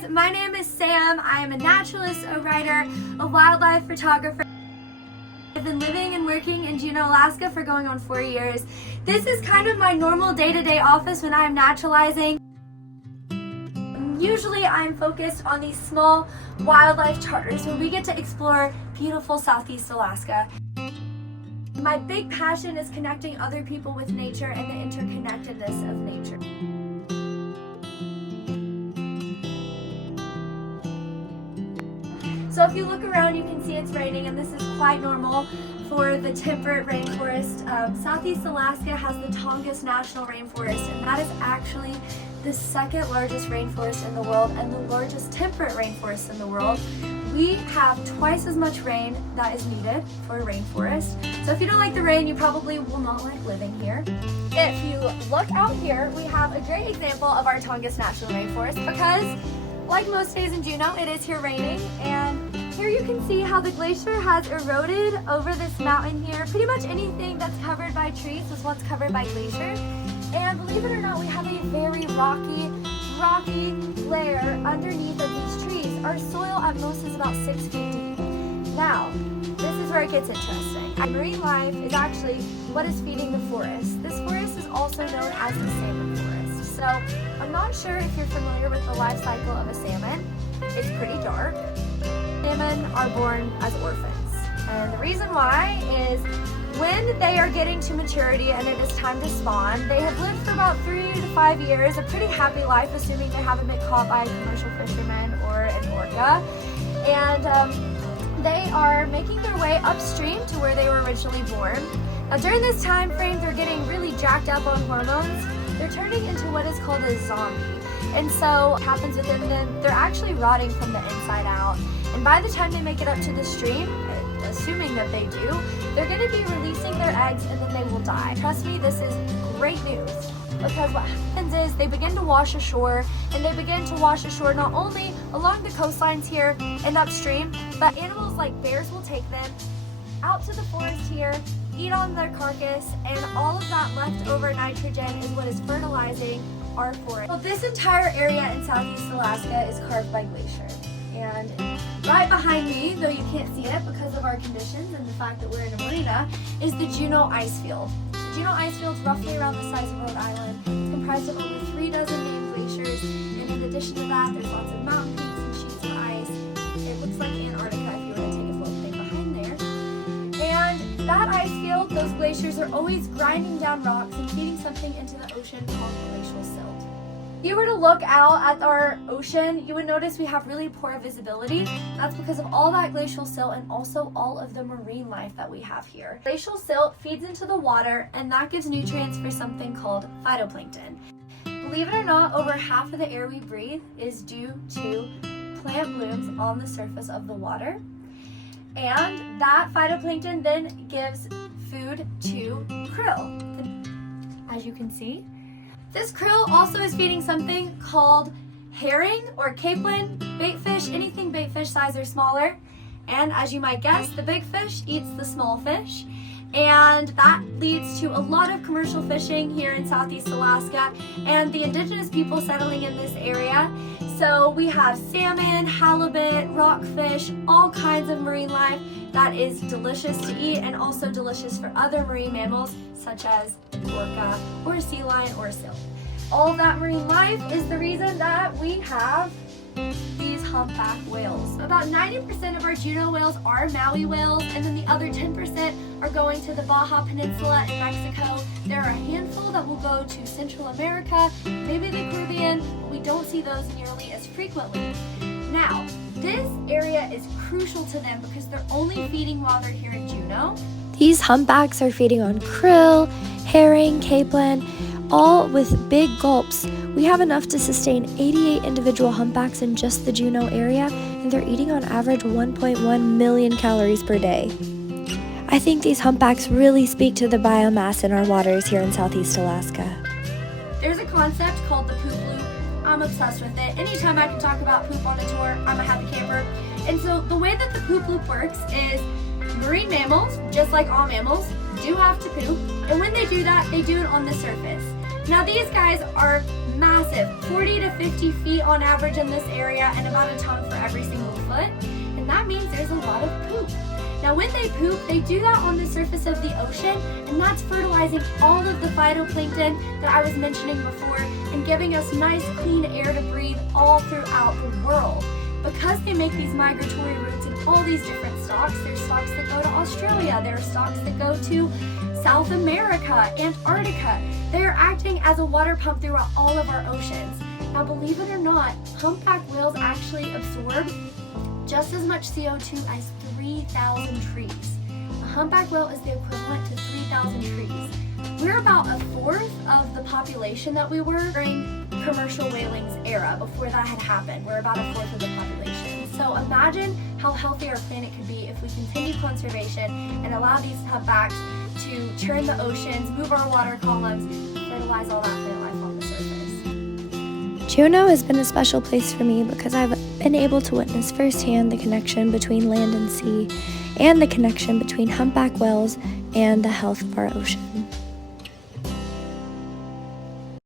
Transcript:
guys, my name is Sam. I am a naturalist, a writer, a wildlife photographer. I've been living and working in Juneau, Alaska for going on 4 years. This is kind of my normal day-to-day office when I am naturalizing. Usually I'm focused on these small wildlife charters where we get to explore beautiful Southeast Alaska. My big passion is connecting other people with nature and the interconnectedness of nature. So if you look around, you can see it's raining, and this is quite normal for the temperate rainforest. Southeast Alaska has the Tongass National Rainforest, and that is actually the second largest rainforest in the world and the largest temperate rainforest in the world. We have twice as much rain that is needed for a rainforest. So if you don't like the rain, you probably will not like living here. If you look out here, we have a great example of our Tongass National Rainforest because, like most days in Juneau, it is here raining, and here you can see how the glacier has eroded over this mountain here. Pretty much anything that's covered by trees was once covered by glacier. And believe it or not, we have a very rocky layer underneath of these trees. Our soil at most is about 6 feet deep. Now, this is where it gets interesting. Marine life is actually what is feeding the forest. This forest is also known as the salmon forest. So I'm not sure if you're familiar with the life cycle of a salmon. It's pretty dark. Salmon are born as orphans. And the reason why is when they are getting to maturity and it is time to spawn, they have lived for about 3 to 5 years, a pretty happy life, assuming they haven't been caught by a commercial fisherman or an orca. And they are making their way upstream to where they were originally born. Now during this time frame, they're getting really jacked up on hormones. They're turning into what is called a zombie. And so what happens within them, they're actually rotting from the inside out. And by the time they make it up to the stream, assuming that they do, they're going to be releasing their eggs and then they will die. Trust me, this is great news, because what happens is they begin to wash ashore, and they begin to wash ashore not only along the coastlines here and upstream, but animals like bears will take them out to the forest here, eat on their carcass, and all of that leftover nitrogen is what is fertilizing our forest. Well, this entire area in Southeast Alaska is carved by glacier. And right behind me, though you can't see it because of our conditions and the fact that we're in a marina, is the Juneau ice field. The Juneau ice field is roughly around the size of Rhode Island. It's comprised of over 3 dozen named glaciers, and in addition to that, there's lots of mountain peaks and sheets of ice. It looks like Antarctica if you were to take a float thing behind there. And that ice field, those glaciers are always grinding down rocks and feeding something into the ocean called glacial silt. If you were to look out at our ocean, you would notice we have really poor visibility. That's because of all that glacial silt and also all of the marine life that we have here. Glacial silt feeds into the water, and that gives nutrients for something called phytoplankton. Believe it or not, over half of the air we breathe is due to plant blooms on the surface of the water. And that phytoplankton then gives food to krill. As you can see, this krill also is feeding something called herring or capelin, baitfish, anything baitfish size or smaller. And as you might guess, the big fish eats the small fish. And that leads to a lot of commercial fishing here in Southeast Alaska and the indigenous people settling in this area. So we have salmon, halibut, rockfish, all kinds of marine life that is delicious to eat and also delicious for other marine mammals such as an orca or a sea lion or a seal. All of that marine life is the reason that we have these humpback whales. About 90% of our Juneau whales are Maui whales, and then the other 10% are going to the Baja Peninsula in Mexico. There are a handful that will go to Central America, maybe the Caribbean, but we don't see those nearly as frequently. Now, this area is crucial to them because they're only feeding while they're here in Juneau. These humpbacks are feeding on krill, herring, capelin, all with big gulps. We have enough to sustain 88 individual humpbacks in just the Juneau area, and they're eating on average 1.1 million calories per day. I think these humpbacks really speak to the biomass in our waters here in Southeast Alaska. There's a concept called the poop loop. I'm obsessed with it. Anytime I can talk about poop on a tour, I'm a happy camper. And so the way that the poop loop works is marine mammals, just like all mammals, do have to poop. And when they do that, they do it on the surface. Now these guys are massive, 40 to 50 feet on average in this area and about a ton for every single foot. And that means there's a lot of poop. Now when they poop, they do that on the surface of the ocean, and that's fertilizing all of the phytoplankton that I was mentioning before and giving us nice clean air to breathe all throughout the world. Because they make these migratory routes in all these different stocks, there's stocks that go to Australia, there are stocks that go to South America, Antarctica. They are acting as a water pump throughout all of our oceans. Now believe it or not, humpback whales actually absorb just as much CO2 as 3,000 trees. A humpback whale is the equivalent to 3,000 trees. We're about a fourth of the population that we were during commercial whaling's era. Before that had happened, we're about a fourth of the population. So imagine how healthy our planet could be if we continue conservation and allow these humpbacks to churn the oceans, move our water columns, fertilize all that plant life on the surface. Juneau has been a special place for me because I've been able to witness firsthand the connection between land and sea and the connection between humpback whales and the health of our oceans.